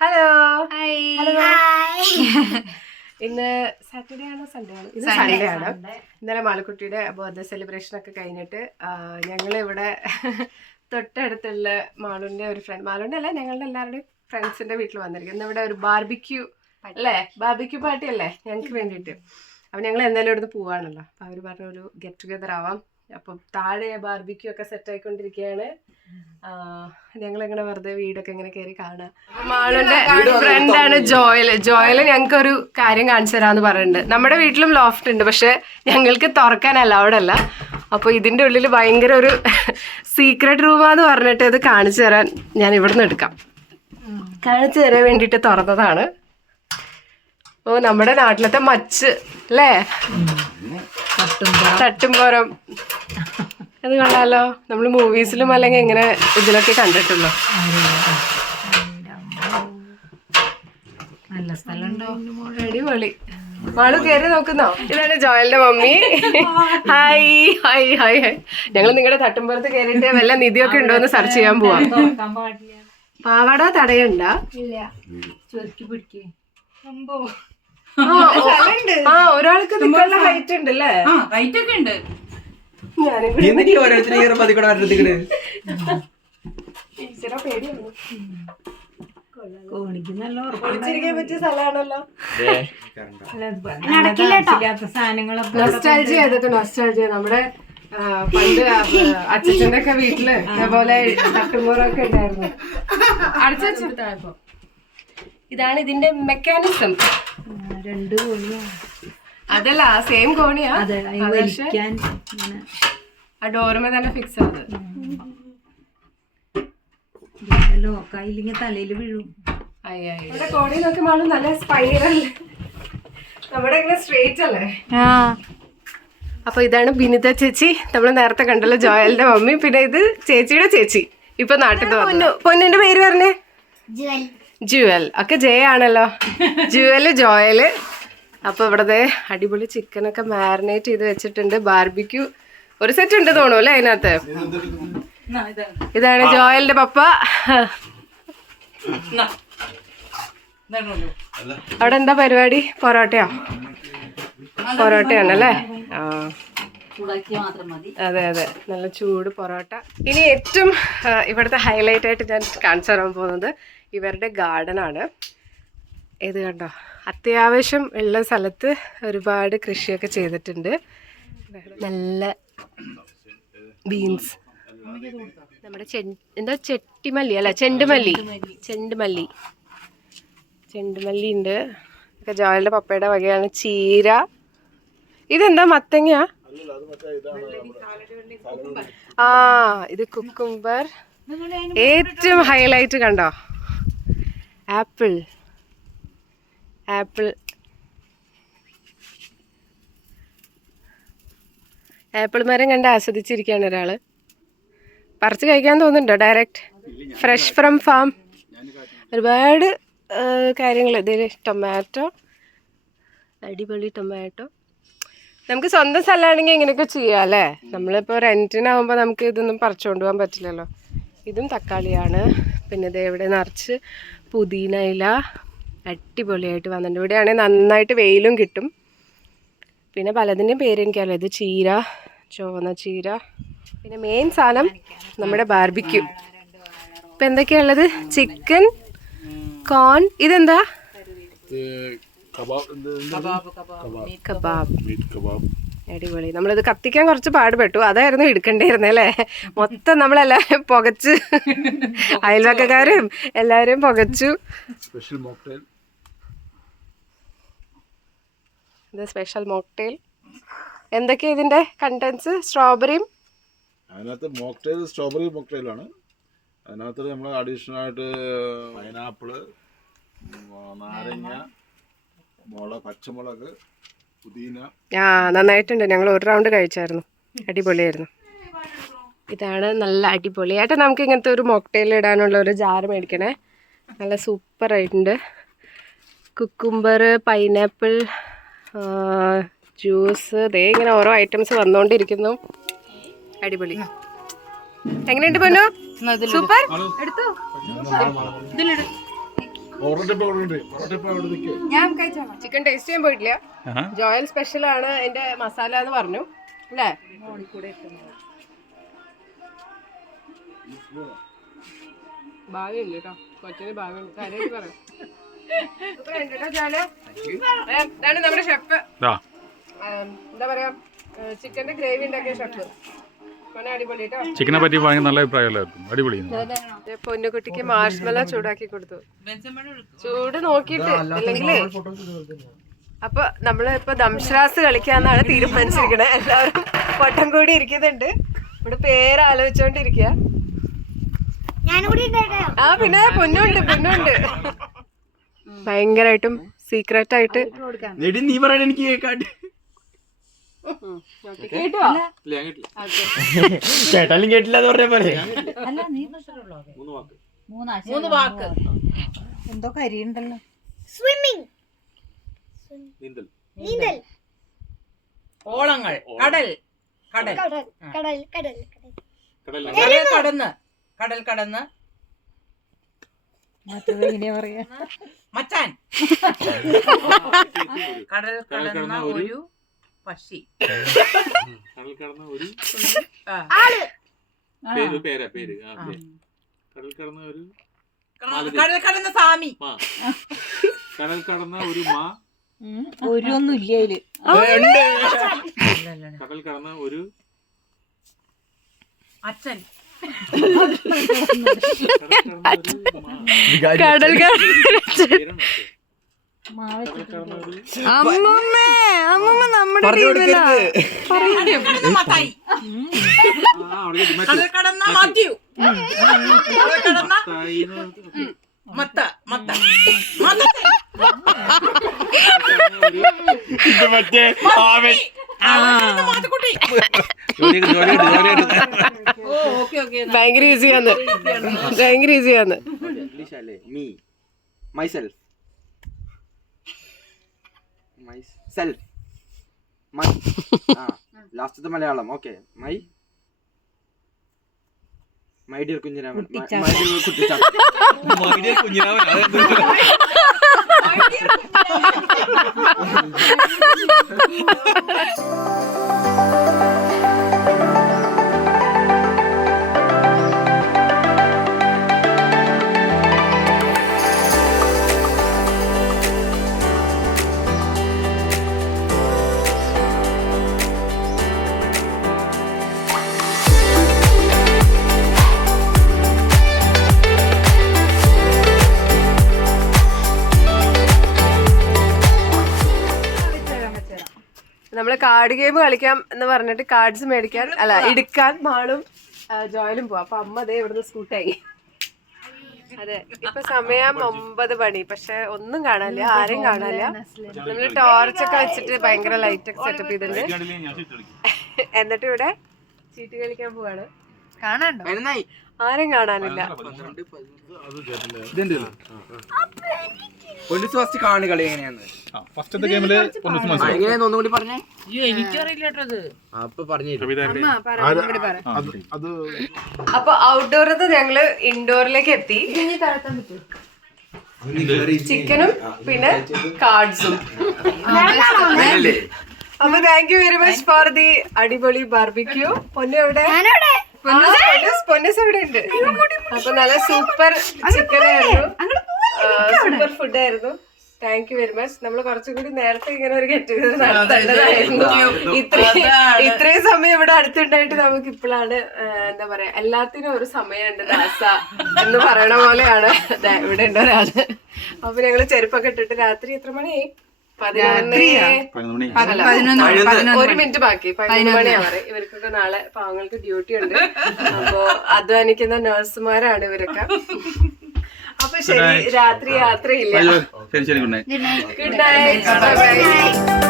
Hello ഇന്ന് Saturday ആണോ Sunday ആണോ? ഇത് സൺഡേ ആണ്. ഇന്നലെ മാളക്കുട്ടിയുടെ ബർത്ത്ഡേ സെലിബ്രേഷൻ ഒക്കെ കഴിഞ്ഞിട്ട് ഞങ്ങളിവിടെ തൊട്ടടുത്തുള്ള മാളുവിന്റെ ഒരു ഫ്രണ്ട്, മാളുവിന്റെ അല്ല ഞങ്ങളുടെ എല്ലാവരുടെയും ഫ്രണ്ട്സിന്റെ വീട്ടിൽ വന്നിരിക്കും. ഇന്ന് ഇവിടെ ഒരു ബാർബിക്യൂ അല്ലേ, ബാർബിക്യൂ പാർട്ടി അല്ലേ ഞങ്ങൾക്ക് വേണ്ടിയിട്ട്. അപ്പം ഞങ്ങൾ എന്തായാലും ഇവിടുന്ന് പോവാണല്ലോ. അപ്പം അവർ പറഞ്ഞ ഒരു ഗെറ്റ് ടുഗദർ ആവാം. അപ്പം താഴെ ബാർബിക്യൂ ഒക്കെ സെറ്റ് ആയിക്കൊണ്ടിരിക്കുകയാണ്. ഞങ്ങളിങ്ങനെ വെറുതെ വീടൊക്കെ ഇങ്ങനെ കയറി കാണാം. മാളുവിന്റെ ഫ്രണ്ടാണ് ജോയല് ഞങ്ങൾക്കൊരു കാര്യം കാണിച്ചു തരാന്ന് പറയുന്നുണ്ട്. നമ്മുടെ വീട്ടിലും ലോഫ്റ്റ് ഉണ്ട്, പക്ഷെ ഞങ്ങൾക്ക് തുറക്കാൻ അലൗഡ് അല്ല. അപ്പോൾ ഇതിന്റെ ഉള്ളിൽ ഭയങ്കര ഒരു സീക്രട്ട് റൂമാന്ന് പറഞ്ഞിട്ട് ഇത് കാണിച്ചു തരാൻ ഞാൻ ഇവിടുന്ന് എടുക്കാം. കാണിച്ചു തരാൻ വേണ്ടിയിട്ട് തുറന്നതാണ്. ഓ, നമ്മുടെ നാട്ടിലത്തെ മച്ച് അല്ലേ, തട്ടുംപോരം. അത് കൊള്ളാലോ. നമ്മൾ മൂവീസിലും അല്ലെങ്കിൽ ഇങ്ങനെ ഇതിലൊക്കെ കണ്ടിട്ടുള്ളൂ. നല്ല സ്ഥലമുണ്ടോ? അടിപൊളി. മാളു കയറി നോക്കുന്നോ? ഇതാണ് ജോയലിന്റെ mummy. Hi hi hi hi. ഞങ്ങൾ നിങ്ങളുടെ തട്ടുംപുറത്ത് കയറിയിട്ട് വല്ല നിധിയൊക്കെ ഉണ്ടോ എന്ന് സെർച്ച് ചെയ്യാൻ പോവാം. പാവാട തടയണ്ട. ഒരാൾക്ക് നിൽക്കാനുള്ള ഹൈറ്റ് ഉണ്ട് അല്ലേ? ഹൈറ്റ് ഒക്കെ ഉണ്ട്. പറ്റിയ സ്ഥലമാണല്ലോ. നമ്മുടെ പണ്ട് അച്ഛൻ്റെ ഒക്കെ വീട്ടില് അതേപോലെ തട്ടുമ്പോറൊക്കെ ഉണ്ടായിരുന്നു. അടച്ചുവെച്ചെടുത്തായപ്പോ ഇതാണ് ഇതിന്റെ മെക്കാനിസം. രണ്ട് കോണിയാ? അതല്ല, സെയിം കോണിയാ. ആ ഡോറുമേ തന്നെ ഫിക്സ് ആണ്. ലോക്കായില്ലെങ്കിൽ തലയിൽ വീഴും. ഇവിടെ കോണി നോക്കി മാളും നല്ല സ്പൈറൽ. നമ്മുടെ ഇങ്ങനെ സ്ട്രേറ്റ് അല്ലേ. അപ്പൊ ഇതാണ് ബിനിത ചേച്ചി, നമ്മൾ നേരത്തെ കണ്ടല്ലോ, ജോയലിന്റെ മമ്മി. പിന്നെ ഇത് ചേച്ചിയുടെ ചേച്ചി, ഇപ്പൊ നാട്ടിൽ വന്നു. പൊന്നിന്റെ പേര് പറഞ്ഞേ? ജുവൽ. ഒക്കെ ജയ ആണല്ലോ. Jewel Joel. അപ്പൊ ഇവിടത്തെ അടിപൊളി ചിക്കനൊക്കെ മാരിനേറ്റ് ചെയ്ത് വെച്ചിട്ടുണ്ട്. ബാർബിക്യൂ ഒരു സെറ്റ് ഉണ്ട് തോന്നുന്നു അല്ലേ അതിനകത്ത്. ഇതാണ് ജോയലിന്റെ പപ്പ. അവിടെ എന്താ പരിപാടി? പൊറോട്ടയോ? പൊറോട്ടയാണല്ലേ. ആ അതെ അതെ, നല്ല ചൂട് പൊറോട്ട. ഇനി ഏറ്റവും ഇവിടുത്തെ ഹൈലൈറ്റ് ആയിട്ട് ഞാൻ കാണിച്ചു തരാൻ പോകുന്നത് ഇവരുടെ ഗാർഡൻ ആണ്. ഇത് കണ്ടോ, അത്യാവശ്യം ഉള്ള സ്ഥലത്ത് ഒരുപാട് കൃഷിയൊക്കെ ചെയ്തിട്ടുണ്ട്. നല്ല ബീൻസ്, നമ്മുടെ എന്താ ചെട്ടിമല്ലി അല്ല ചെണ്ടുമല്ലി ഉണ്ട്. ഒക്കെ ജോയലിന്റെ പപ്പയുടെ വകയാണ്. ചീര. ഇതെന്താ, മത്തങ്ങ? ആ, ഇത് കുക്കുംബർ. ഏറ്റവും ഹൈലൈറ്റ് കണ്ടോ, ആപ്പിൾ മരം കണ്ട് ആസ്വദിച്ചിരിക്കുകയാണ് ഒരാള്. പറിച്ച് കഴിക്കാൻ തോന്നുന്നുണ്ടോ? Direct fresh from farm. ഒരുപാട് കാര്യങ്ങൾ. ഇതിൽ ടൊമാറ്റോ, അടിപൊളി ടൊമാറ്റോ. നമുക്ക് സ്വന്തം സ്ഥലമാണെങ്കിൽ ഇങ്ങനെയൊക്കെ ചെയ്യാം അല്ലേ. നമ്മളിപ്പോൾ റെൻറ്റിനാകുമ്പോൾ നമുക്ക് ഇതൊന്നും പറിച്ചുകൊണ്ട് പോകാൻ പറ്റില്ലല്ലോ. ഇതും തക്കാളിയാണ്. പിന്നെ ഇത് ഇവിടെ നിറച്ച് പുതിന ഇല അടിപൊളിയായിട്ട് വന്നിട്ടുണ്ട്. ഇവിടെയാണെങ്കിൽ നന്നായിട്ട് വെയിലും കിട്ടും. പിന്നെ പലതിൻ്റെയും പേര് എനിക്കറിയാം. ഇത് ചീര, ചുവന്ന ചീര. പിന്നെ മെയിൻ സാധനം നമ്മുടെ ബാർബിക്യൂ. ഇപ്പം എന്തൊക്കെയാണുള്ളത്? ചിക്കൻ, കോൺ. ഇതെന്താ? കബാബ്. അടിപൊളി. നമ്മളിത് കത്തിക്കാൻ കുറച്ച് പാടുപെട്ടു. അതായിരുന്നു എടുക്കേണ്ടിയിരുന്നത് അല്ലേ. മൊത്തം നമ്മളെല്ലാവരും പുകച്ച്, അയൽവക്കക്കാരും എല്ലാവരും പുകച്ചു. ഇത് സ്പെഷ്യൽ മോക്ടെയിൽ. എന്തൊക്കെയാ ഇതിന്റെ കണ്ടൻസ്? സ്ട്രോബെറിയും അതിനകത്ത് മോക്ടെയിൽ സ്ട്രോബെറി മോക്ടെയിലാണ്. അതിനകത്ത് നമ്മൾ അഡീഷണൽ ആയിട്ട് പൈനാപ്പിള്, നാരങ്ങ, പച്ചമുളക്, പുതിന. നന്നായിട്ടുണ്ട്. ഞങ്ങൾ ഒരു റൗണ്ട് കഴിച്ചായിരുന്നു, അടിപൊളിയായിരുന്നു. ഇതാണ് നല്ല അടിപൊളിയായിട്ട്. നമുക്ക് ഇങ്ങനത്തെ ഒരു മോക്ടെയിൽ ഇടാനുള്ള ഒരു ജാറ് മേടിക്കണേ. നല്ല സൂപ്പർ ആയിട്ടുണ്ട്. Cucumber, pineapple, juice. ദേ ഇങ്ങനെ ഓരോ ഐറ്റംസ് വന്നുകൊണ്ടിരിക്കുന്നു. അടിപൊളി. എങ്ങനെയുണ്ട് പൊന്നു? സൂപ്പർ. എടുത്തോ. ചിക്കൻ ടേസ്റ്റ് ചെയ്യാൻ പോയിട്ടില്ല. ജോയൽ സ്പെഷ്യൽ ആണ് അതിന്റെ മസാല എന്ന് പറഞ്ഞു അല്ലേ? ഭാവിയുണ്ട് കേട്ടോ, കൊച്ചിന് ഭാവിയുണ്ട്. കാര്യമായിട്ട് പറയാം. ഇതാണ് നമ്മുടെ ഷെഫ്. എന്താ പറയാ, ചിക്കന്റെ ഗ്രേവി ഉണ്ടാക്കിയ ഷെഫ്. അടിപൊളി കേട്ടോ. ചിക്കനെ പറ്റി നല്ല അഭിപ്രായമല്ലായിരുന്നു. അടിപൊളി. പൊന്നുകുട്ടിക്ക് മാർഷ്മലോ ചൂടാക്കി കൊടുത്തു. ചൂട് നോക്കിയിട്ട് അല്ലെങ്കിലേ. അപ്പൊ നമ്മള് ഇപ്പൊ ദംഷ്രാസ് കളിക്കാന്നാണ് തീരുമാനിച്ചിരിക്കണേ. എല്ലാവരും വട്ടം കൂടി ഇരിക്കുന്നുണ്ട്. ഇവിടെ പേരാലോചിച്ചോണ്ടിരിക്കുക. ആ പിന്നെ പൊന്നുണ്ട് ഭയങ്കരായിട്ടും സീക്രട്ട് ആയിട്ട് നീ പറയണ എനിക്ക് കേട്ടോ. ചേട്ടാലും കേട്ടില്ല എന്ന് പറഞ്ഞ പോലെ. മൂന്ന് വാക്ക് എന്തോ കരിയുണ്ടല്ലോ. സ്വിമ്മിംഗ്, നീന്തൽ, ഓളങ്ങൾ, കടൽ, കടൽ, കടൽ, കടൽ, കടൽ, കടൽ കടന്ന് മറ്റേത് എങ്ങനെയാ പറയാ, മച്ചാൻ, കടൽ കടന്ന ഒരു പക്ഷി, കടൽ കടന്ന ഒരു കടൽ കടന്ന സ്വാമി, കടൽ കടന്ന ഒരു മാ, ഒരു ഒന്നും ഇല്ല അതില്. കടൽ കടന്ന ഒരു അച്ഛൻ, കടൽ അമ്മമ്മ നമ്മുടെ ടീമിലാ. മത്തായി, കടൽ കടന്ന മാത്യു, കടൽ കടന്ന മത്ത മത്ത മറ്റേ ഭയങ്കര ഈസിയാന്ന്, ഭയങ്കര ഈസിയാന്ന്. മീ മൈസെൽഫ്, മൈസെൽഫ്, ലാസ്റ്റത്തെ Malayalam. Okay, my dear Kunhiraman, my dear Kuttichathan. നമ്മള് കാർഡ് ഗെയിം കളിക്കാം എന്ന് പറഞ്ഞിട്ട് കാർഡ്സ് മേടിക്കാൻ എടുക്കാൻ മാളും ജോയലും പോവാ. അപ്പൊ അമ്മ അതേ ഇവിടുന്ന് സ്കൂട്ടായി. അതെ, ഇപ്പൊ സമയം 9 മണി. പക്ഷെ ഒന്നും കാണാനില്ല, ആരെയും കാണാനില്ല. നമ്മള് ടോർച്ചൊക്കെ വെച്ചിട്ട് ഭയങ്കര ലൈറ്റ് ഒക്കെ സെറ്റപ്പ് ചെയ്തിട്ടുണ്ട്. എന്നിട്ട് ഇവിടെ ചീട്ട് കളിക്കാൻ പോവാണ്. കാണാണ്ടോ? ആരും കാണാനില്ല. ഫസ്റ്റ് കാണു കളി എങ്ങനെയാന്ന്. ഫസ്റ്റത്തെ ഗെയിമില് ഒന്നുകൂടി പറഞ്ഞേ. എനിക്കറിയില്ലട്ടത്. അപ്പൊ പറഞ്ഞു അപ്പൊ ഔട്ട്ഡോറിന്ന് ഞങ്ങള് ഇൻഡോറിലേക്ക് എത്തി. ചിക്കനും പിന്നെ കാർഡ്സും. അപ്പൊ thank you very much for the അടിപൊളി ബാർബിക്യൂ. പൊന്നു എവിടെ? പൊന്നസ് എവിടെ ഉണ്ട്? അപ്പൊ നല്ല സൂപ്പർ ചിക്കൻ ആയിരുന്നു, സൂപ്പർ ഫുഡ് ആയിരുന്നു. Thank you very much. നമ്മൾ കുറച്ചും കൂടി നേരത്തെ ഇങ്ങനെ ഒരു ഗെറ്റ് ടുഗദർ നടത്തേണ്ടതായിരുന്നു. ഇത്രയും സമയം ഇവിടെ അടുത്തുണ്ടായിട്ട് നമുക്ക് ഇപ്പോഴാണ് എന്താ പറയാ, എല്ലാത്തിനും ഒരു സമയമുണ്ട് ദാസ എന്ന് പറയണ പോലെയാണ്. ഇവിടെ ഉണ്ട് ഒരാള്. അപ്പൊ ഞങ്ങള് ചെരുപ്പൊക്കെ ഇട്ടിട്ട് രാത്രി എത്ര മണിയായി? 1 മിനിറ്റ് ബാക്കി, 11 മണിയാവാറ്. ഇവർക്കൊക്കെ നാളെ പാവങ്ങൾക്ക് ഡ്യൂട്ടി ഉണ്ട്. അപ്പൊ അധ്വാനിക്കുന്ന നഴ്സുമാരാണ് ഇവരൊക്കെ. അപ്പൊ ശരി, രാത്രി യാത്രയില്ല. ശരി, ഗുഡ് നൈറ്റ്. Good night.